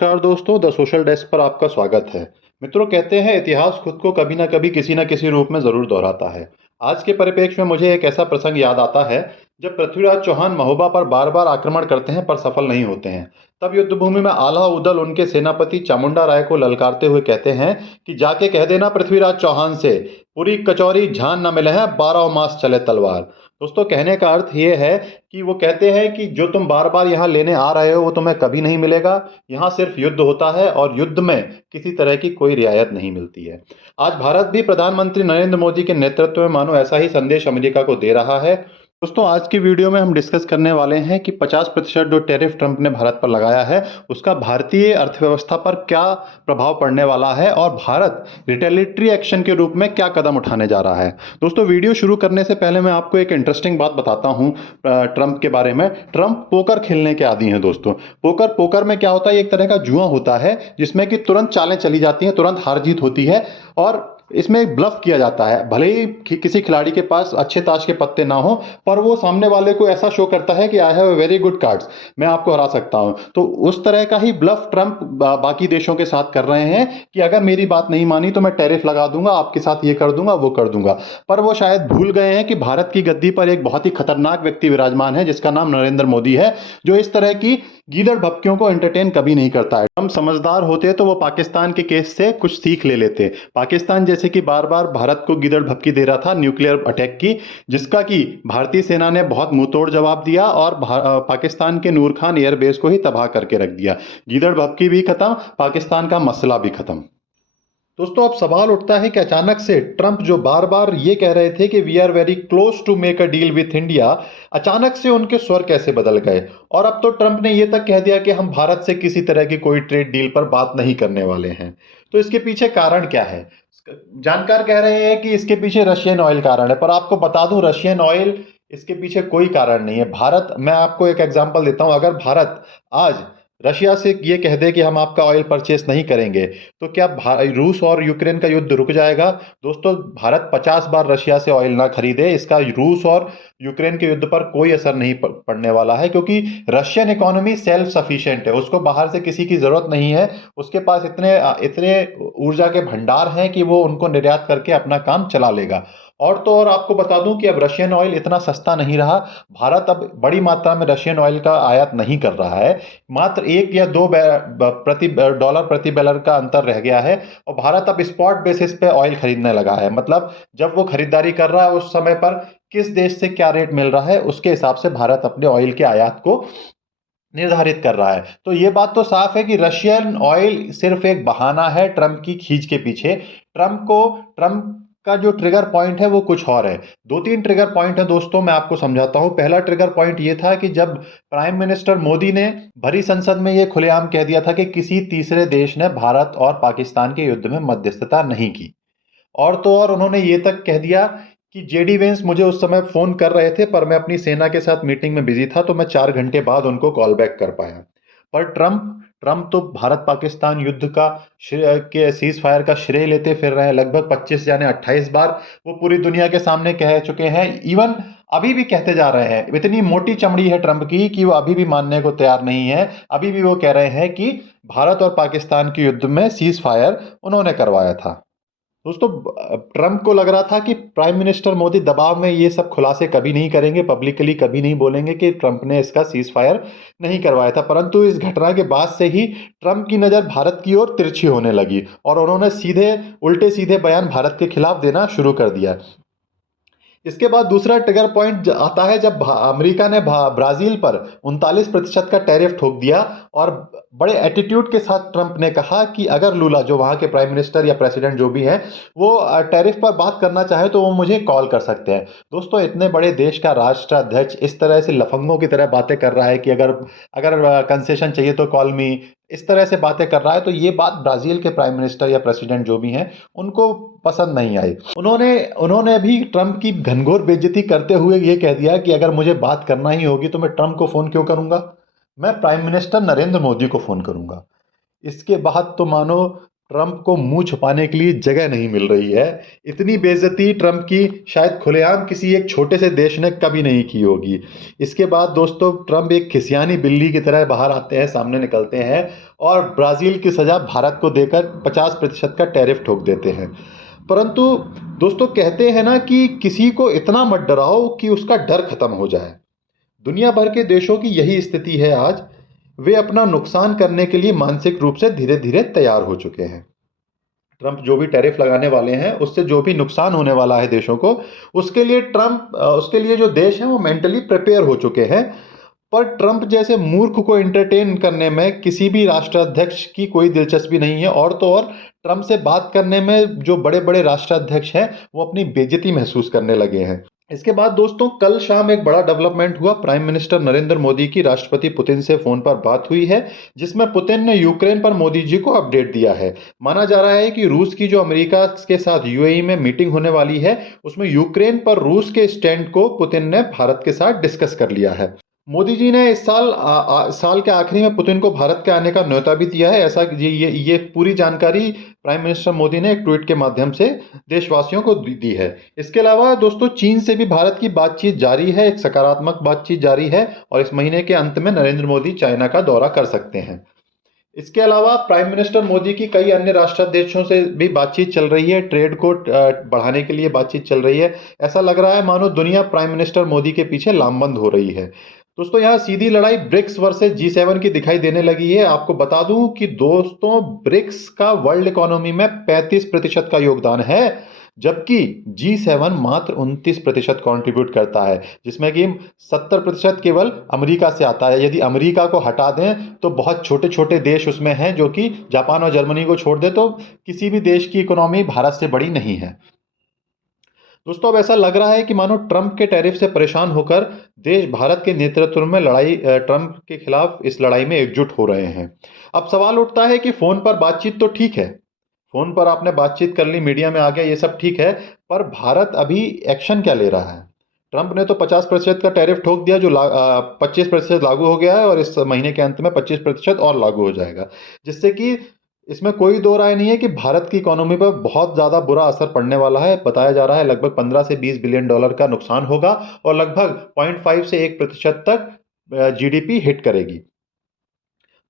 नमस्कार दोस्तों, the social desk पर आपका स्वागत है। मित्रों, कहते हैं इतिहास खुद को कभी ना कभी किसी न किसी रूप में ज़रूर दोहराता है। आज के परिप्रेक्ष्य में मुझे एक ऐसा प्रसंग याद आता है जब पृथ्वीराज चौहान महोबा पर बार-बार आक्रमण करते हैं पर सफल नहीं होते हैं। तब युद्धभूमि में आल्हा उदल उनके सेनापति चामुंडा राय को ललकारते हुए कहते हैं कि जाके कह देना पृथ्वीराज चौहान से, पूरी कचौरी झान न मिले हैं 12 मास चले तलवार। दोस्तों, कहने का अर्थ ये है कि वो कहते हैं कि जो तुम बार-बार यहाँ लेने आ रहे हो वो तुम्हें कभी नहीं मिलेगा। यहाँ सिर्फ युद्ध होता है और युद्ध में किसी तरह की कोई रियायत नहीं मिलती है। आज भारत भी प्रधानमंत्री नरेंद्र मोदी के नेतृत्व में मानो ऐसा ही संदेश अमेरिका को दे रहा है। दोस्तों, आज की वीडियो में हम डिस्कस करने वाले हैं कि 50% जो टैरिफ ट्रंप ने भारत पर लगाया है उसका भारतीय अर्थव्यवस्था पर क्या प्रभाव पड़ने वाला है और भारत रिटेलिटरी एक्शन के रूप में क्या कदम उठाने जा रहा है। दोस्तों, वीडियो शुरू करने से पहले मैं आपको एक इंटरेस्टिंग बात बताता हूं ट्रंप के बारे में। ट्रंप पोकर खेलने के आदी हैं दोस्तों। पोकर में क्या होता है, एक तरह का जुआ होता है जिसमें कि तुरंत चालें चली जाती हैं, तुरंत हार जीत होती है और इसमें ब्लफ किया जाता है। भले ही किसी खिलाड़ी के पास अच्छे ताश के पत्ते ना हो, पर वो सामने वाले को ऐसा शो करता है कि I have a very good cards, मैं आपको हरा सकता हूं। तो उस तरह का ही ब्लफ ट्रंप बाकी देशों के साथ कर रहे हैं कि अगर मेरी बात नहीं मानी तो मैं टैरिफ लगा दूंगा, आपके साथ ये कर दूंगा, वो कर दूंगा। पर वो शायद भूल गए हैं कि भारत की गद्दी पर एक बहुत ही खतरनाक व्यक्ति विराजमान है जिसका नाम नरेंद्र मोदी है, जो इस तरह की गीदड़ भपकियों को एंटरटेन कभी नहीं करता है। हम समझदार होते तो वो पाकिस्तान के केस से कुछ सीख ले लेते। पाकिस्तान जैसे कि बार बार भारत को गीदड़ भपकी दे रहा था न्यूक्लियर अटैक की, जिसका कि भारतीय सेना ने बहुत मुंहतोड़ जवाब दिया और पाकिस्तान के नूर खान एयरबेस को ही तबाह करके रख दिया। गीदड़ भपकी भी खत्म, पाकिस्तान का मसला भी खत्म। दोस्तों, अब सवाल उठता है कि अचानक से ट्रंप जो बार बार ये कह रहे थे कि we are very close to make a deal with India, अचानक से उनके स्वर कैसे बदल गए और अब तो ट्रंप ने ये तक कह दिया कि हम भारत से किसी तरह की कोई ट्रेड डील पर बात नहीं करने वाले हैं। तो इसके पीछे कारण क्या है? जानकार कह रहे हैं कि इसके पीछे रशियन ऑयल कारण है, पर आपको बता दूं रशियन ऑयल इसके पीछे कोई कारण नहीं है। भारत, मैं आपको एक एग्जांपल देता हूं, अगर भारत आज रशिया से ये कह दे कि हम आपका ऑयल परचेस नहीं करेंगे तो क्या रूस और यूक्रेन का युद्ध रुक जाएगा? दोस्तों, भारत 50 बार रशिया से ऑयल ना खरीदे, इसका रूस और यूक्रेन के युद्ध पर कोई असर नहीं पड़ने वाला है, क्योंकि रशियन इकोनॉमी सेल्फ सफिशिएंट है, उसको बाहर से किसी की जरूरत नहीं है। उसके पास इतने इतने ऊर्जा के भंडार हैं कि वो उनको निर्यात करके अपना काम चला लेगा। और तो और आपको बता दूं कि अब रशियन ऑयल इतना सस्ता नहीं रहा। भारत अब बड़ी मात्रा में रशियन ऑयल का आयात नहीं कर रहा है। मात्र 1 या 2 डॉलर प्रति बैरल का अंतर रह गया है और भारत अब स्पॉट बेसिस पे ऑयल खरीदने लगा है। मतलब जब वो खरीदारी कर रहा है उस समय पर किस देश से क्या रेट मिल रहा है उसके हिसाब से भारत अपने ऑयल के आयात को निर्धारित कर रहा है। तो ये बात तो साफ है कि रशियन ऑयल सिर्फ एक बहाना है ट्रंप की खींच के पीछे। ट्रंप का जो ट्रिगर पॉइंट है वो कुछ और है। 2-3 ट्रिगर पॉइंट है दोस्तों, मैं आपको समझाता हूं। पहला ट्रिगर पॉइंट ये था कि जब प्राइम मिनिस्टर मोदी ने भरी संसद में ये खुलेआम कह दिया था कि किसी तीसरे देश ने भारत और पाकिस्तान के युद्ध में मध्यस्थता नहीं की। और तो और उन्होंने ये तक कह दिया कि जेडी वेंस मुझे उस समय फोन कर रहे थे पर मैं अपनी सेना के साथ मीटिंग में बिजी था, तो मैं 4 घंटे बाद उनको कॉल बैक कर पाया। पर ट्रंप तो भारत पाकिस्तान युद्ध का के सीज फायर का श्रेय लेते फिर रहे हैं। लगभग 25 यानी 28 बार वो पूरी दुनिया के सामने कह चुके हैं। इवन अभी भी कहते जा रहे हैं। इतनी मोटी चमड़ी है ट्रंप की कि वो अभी भी मानने को तैयार नहीं है। अभी भी वो कह रहे हैं कि भारत और पाकिस्तान के युद्ध में सीज फायर उन्होंने करवाया था। दोस्तों, ट्रंप को लग रहा था कि प्राइम मिनिस्टर मोदी दबाव में ये सब खुलासे कभी नहीं करेंगे, पब्लिकली कभी नहीं बोलेंगे कि ट्रंप ने इसका सीज फायर नहीं करवाया था। परंतु इस घटना के बाद से ही ट्रंप की नज़र भारत की ओर तिरछी होने लगी और उन्होंने सीधे उल्टे सीधे बयान भारत के खिलाफ देना शुरू कर दिया। इसके बाद दूसरा ट्रिगर पॉइंट आता है जब अमेरिका ने ब्राजील पर 39% का टैरिफ ठोक दिया और बड़े एटीट्यूड के साथ ट्रंप ने कहा कि अगर लूला, जो वहां के प्राइम मिनिस्टर या प्रेसिडेंट जो भी है, वो टैरिफ पर बात करना चाहे तो वो मुझे कॉल कर सकते हैं। दोस्तों, इतने बड़े देश का राष्ट्राध्यक्ष इस तरह से लफंगों की तरह बातें कर रहा है कि अगर अगर कंसेशन चाहिए तो कॉल मी, इस तरह से बातें कर रहा है, तो ये बात ब्राजील के प्राइम मिनिस्टर या प्रेसिडेंट जो भी हैं उनको पसंद नहीं आई। उन्होंने भी ट्रंप की घनघोर बेइज्जती करते हुए ये कह दिया कि अगर मुझे बात करना ही होगी तो मैं ट्रंप को फोन क्यों करूंगा, मैं प्राइम मिनिस्टर नरेंद्र मोदी को फोन करूंगा। इसके बाद तो मानो ट्रंप को मुंह छुपाने के लिए जगह नहीं मिल रही है। इतनी बेइज्जती ट्रंप की शायद खुलेआम किसी एक छोटे से देश ने कभी नहीं की होगी। इसके बाद दोस्तों ट्रंप एक खिसियानी बिल्ली की तरह बाहर आते हैं, सामने निकलते हैं और ब्राज़ील की सज़ा भारत को देकर 50% का टैरिफ ठोक देते हैं। परंतु दोस्तों कहते हैं ना कि किसी को इतना मत डराओ कि उसका डर खत्म हो जाए। दुनिया भर के देशों की यही स्थिति है आज। वे अपना नुकसान करने के लिए मानसिक रूप से धीरे धीरे तैयार हो चुके हैं। ट्रंप जो भी टैरिफ लगाने वाले हैं उससे जो भी नुकसान होने वाला है देशों को, उसके लिए जो देश हैं वो मेंटली प्रिपेयर हो चुके हैं। पर ट्रंप जैसे मूर्ख को एंटरटेन करने में किसी भी राष्ट्राध्यक्ष की कोई दिलचस्पी नहीं है। और तो और ट्रंप से बात करने में जो बड़े बड़े राष्ट्राध्यक्ष हैं वो अपनी बेइज्जती महसूस करने लगे हैं। इसके बाद दोस्तों कल शाम एक बड़ा डेवलपमेंट हुआ। प्राइम मिनिस्टर नरेंद्र मोदी की राष्ट्रपति पुतिन से फोन पर बात हुई है, जिसमें पुतिन ने यूक्रेन पर मोदी जी को अपडेट दिया है। माना जा रहा है कि रूस की जो अमेरिका के साथ यूएई में मीटिंग होने वाली है उसमें यूक्रेन पर रूस के स्टैंड को पुतिन ने भारत के साथ डिस्कस कर लिया है। मोदी जी ने इस साल के आखिरी में पुतिन को भारत के आने का न्योता भी दिया है। ऐसा ये पूरी जानकारी प्राइम मिनिस्टर मोदी ने एक ट्वीट के माध्यम से देशवासियों को दी है। इसके अलावा दोस्तों चीन से भी भारत की बातचीत जारी है, एक सकारात्मक बातचीत जारी है और इस महीने के अंत में नरेंद्र मोदी चाइना का दौरा कर सकते हैं। इसके अलावा प्राइम मिनिस्टर मोदी की कई अन्य राष्ट्राध्यक्षों से भी बातचीत चल रही है, ट्रेड को बढ़ाने के लिए बातचीत चल रही है। ऐसा लग रहा है मानो दुनिया प्राइम मिनिस्टर मोदी के पीछे लामबंद हो रही है। दोस्तों यहाँ सीधी लड़ाई ब्रिक्स वर्सेस G7 की दिखाई देने लगी है। आपको बता दूं कि दोस्तों ब्रिक्स का वर्ल्ड इकोनॉमी में 35% का योगदान है, जबकि G7 मात्र 29% कंट्रीब्यूट करता है, जिसमें कि 70% केवल अमेरिका से आता है। यदि अमेरिका को हटा दें तो बहुत छोटे छोटे देश उसमें हैं, जो कि जापान और जर्मनी को छोड़ दे तो किसी भी देश की इकोनॉमी भारत से बड़ी नहीं है। दोस्तों अब ऐसा लग रहा है कि मानो ट्रंप के टैरिफ से परेशान होकर देश भारत के नेतृत्व में ट्रंप के खिलाफ इस लड़ाई में एकजुट हो रहे हैं। अब सवाल उठता है कि फोन पर बातचीत तो ठीक है, फोन पर आपने बातचीत कर ली, मीडिया में आ गया, ये सब ठीक है, पर भारत अभी एक्शन क्या ले रहा है? ट्रंप ने तो 50% का टैरिफ ठोक दिया, जो 25% लागू हो गया है और इस महीने के अंत में 25% और लागू हो जाएगा, जिससे कि इसमें कोई दो राय नहीं है कि भारत की इकोनॉमी पर बहुत ज़्यादा बुरा असर पड़ने वाला है। बताया जा रहा है लगभग 15 से 20 बिलियन डॉलर का नुकसान होगा और लगभग 0.5 से 1% तक जीडीपी हिट करेगी।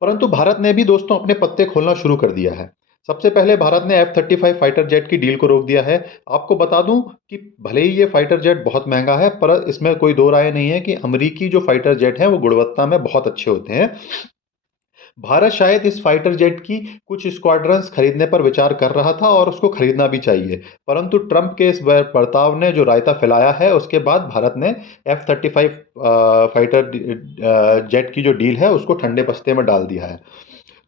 परंतु भारत ने भी दोस्तों अपने पत्ते खोलना शुरू कर दिया है। सबसे पहले भारत ने F-35 फाइटर जेट की डील को रोक दिया है। आपको बता दूं कि भले ही ये फाइटर जेट बहुत महंगा है, पर इसमें कोई दो राय नहीं है कि अमेरिकी जो फाइटर जेट हैं वो गुणवत्ता में बहुत अच्छे होते हैं। भारत शायद इस फाइटर जेट की कुछ स्क्वाड्रंस खरीदने पर विचार कर रहा था और उसको खरीदना भी चाहिए, परंतु ट्रंप के इस बर्ताव ने जो रायता फैलाया है उसके बाद भारत ने F-35 फाइटर जेट की जो डील है उसको ठंडे बस्ते में डाल दिया है।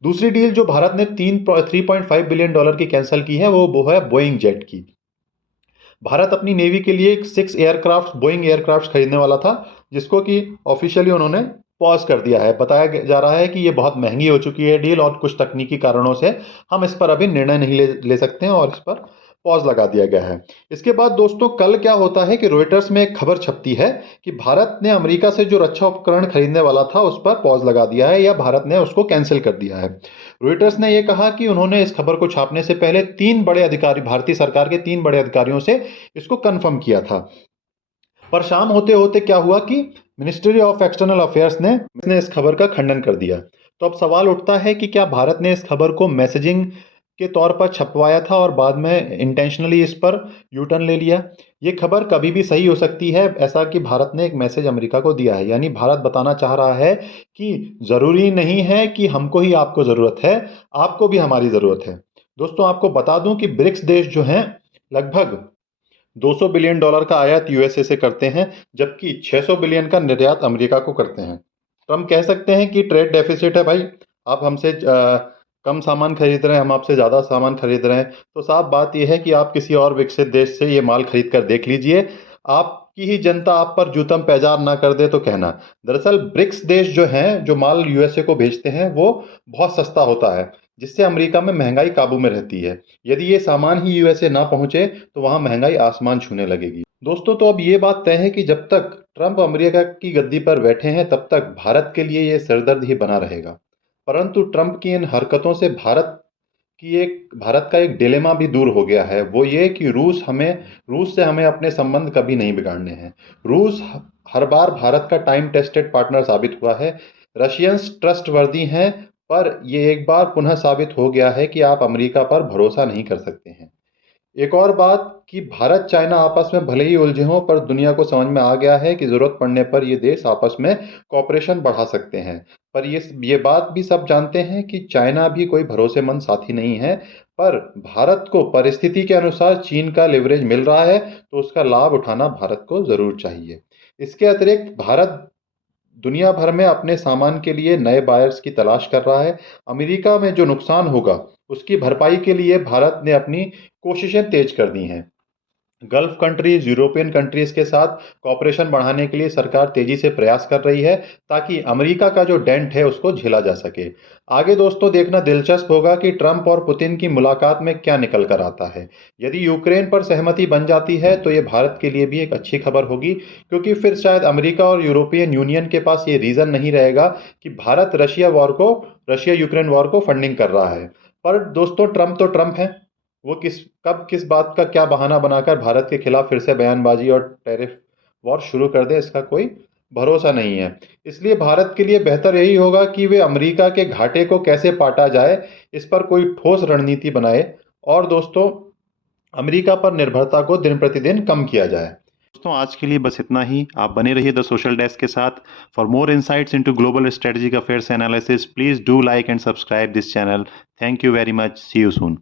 दूसरी डील जो भारत ने 3.5 बिलियन डॉलर की कैंसिल की है वो है बोइंग जेट की। भारत अपनी नेवी के लिए 6 एयरक्राफ्ट बोइंग एयरक्राफ्ट खरीदने वाला था, जिसको कि ऑफिशियली उन्होंने पॉज कर दिया है। बताया जा रहा है कि ये बहुत महंगी हो चुकी है डील और कुछ तकनीकी कारणों से हम इस पर अभी निर्णय नहीं ले सकते हैं और इस पर पॉज लगा दिया गया है। इसके बाद दोस्तों कल क्या होता है कि रॉयटर्स में एक खबर छपती है कि भारत ने अमेरिका से जो रक्षा उपकरण खरीदने वाला था उस पर पॉज लगा दिया है या भारत ने उसको कैंसिल कर दिया है। रॉयटर्स ने यह कहा कि उन्होंने इस खबर को छापने से पहले भारतीय सरकार के 3 बड़े अधिकारियों से इसको कंफर्म किया था। पर शाम होते होते क्या हुआ कि मिनिस्ट्री ऑफ एक्सटर्नल अफेयर्स ने इस खबर का खंडन कर दिया। तो अब सवाल उठता है कि क्या भारत ने इस खबर को मैसेजिंग के तौर पर छपवाया था और बाद में इंटेंशनली इस पर यू टर्न ले लिया? ये खबर कभी भी सही हो सकती है, ऐसा कि भारत ने एक मैसेज अमेरिका को दिया है, यानी भारत बताना चाह रहा है कि जरूरी नहीं है कि हमको ही आपको जरूरत है, आपको भी हमारी जरूरत है। दोस्तों आपको बता दूं कि ब्रिक्स देश जो हैं लगभग 200 बिलियन डॉलर का आयात यूएसए से करते हैं, जबकि 600 बिलियन का निर्यात अमेरिका को करते हैं। तो हम कह सकते हैं कि ट्रेड डेफिसिट है भाई, आप हमसे कम सामान खरीद रहे हैं, हम आपसे ज़्यादा सामान खरीद रहे हैं। तो साफ बात यह है कि आप किसी और विकसित देश से ये माल खरीद कर देख लीजिए, आपकी ही जनता आप पर जूतम पैजार ना कर दे तो कहना। दरअसल ब्रिक्स देश जो हैं, जो माल यूएसए को भेजते हैं वो बहुत सस्ता होता है, जिससे अमेरिका में महंगाई काबू में रहती है। यदि ये सामान ही यूएसए ना पहुंचे तो वहां महंगाई आसमान छूने लगेगी। दोस्तों तो अब ये बात तय है कि जब तक ट्रंप अमेरिका की गद्दी पर बैठे हैं तब तक भारत के लिए ये सिरदर्द ही बना रहेगा। परंतु ट्रंप की इन हरकतों से भारत कि एक भारत का एक डिलेमा भी दूर हो गया है। वो ये कि रूस से हमें अपने संबंध कभी नहीं बिगाड़ने हैं। रूस हर बार भारत का टाइम टेस्टेड पार्टनर साबित हुआ है। रशियंस ट्रस्टवर्दी हैं, पर ये एक बार पुनः साबित हो गया है कि आप अमेरिका पर भरोसा नहीं कर सकते हैं। एक और बात कि भारत चाइना आपस में भले ही उलझे हों, पर दुनिया को समझ में आ गया है कि ज़रूरत पड़ने पर ये देश आपस में कॉपरेशन बढ़ा सकते हैं। पर ये बात भी सब जानते हैं कि चाइना भी कोई भरोसेमंद साथी नहीं है। पर भारत को परिस्थिति के अनुसार चीन का लिवरेज मिल रहा है, तो उसका लाभ उठाना भारत को ज़रूर चाहिए। इसके अतिरिक्त भारत दुनिया भर में अपने सामान के लिए नए बायर्स की तलाश कर रहा है। अमेरिका में जो नुकसान होगा, उसकी भरपाई के लिए भारत ने अपनी कोशिशें तेज कर दी हैं। गल्फ कंट्रीज, यूरोपियन कंट्रीज के साथ कॉपरेशन बढ़ाने के लिए सरकार तेजी से प्रयास कर रही है, ताकि अमेरिका का जो डेंट है उसको झेला जा सके। आगे दोस्तों देखना दिलचस्प होगा कि ट्रंप और पुतिन की मुलाकात में क्या निकल कर आता है। यदि यूक्रेन पर सहमति बन जाती है तो ये भारत के लिए भी एक अच्छी खबर होगी, क्योंकि फिर शायद अमेरिका और यूरोपियन यूनियन के पास ये रीज़न नहीं रहेगा कि भारत रशिया यूक्रेन वॉर को फंडिंग कर रहा है। पर दोस्तों ट्रंप तो ट्रंप है। वो किस बात का क्या बहाना बनाकर भारत के खिलाफ फिर से बयानबाजी और टैरिफ वॉर शुरू कर दे, इसका कोई भरोसा नहीं है। इसलिए भारत के लिए बेहतर यही होगा कि वे अमेरिका के घाटे को कैसे पाटा जाए, इस पर कोई ठोस रणनीति बनाए और दोस्तों अमेरिका पर निर्भरता को दिन प्रतिदिन कम किया जाए। दोस्तों आज के लिए बस इतना ही। आप बने रहिए द सोशल डेस्क के साथ। For more insights into global strategic affairs analysis, please do like and subscribe this channel. Thank you very much. See you soon.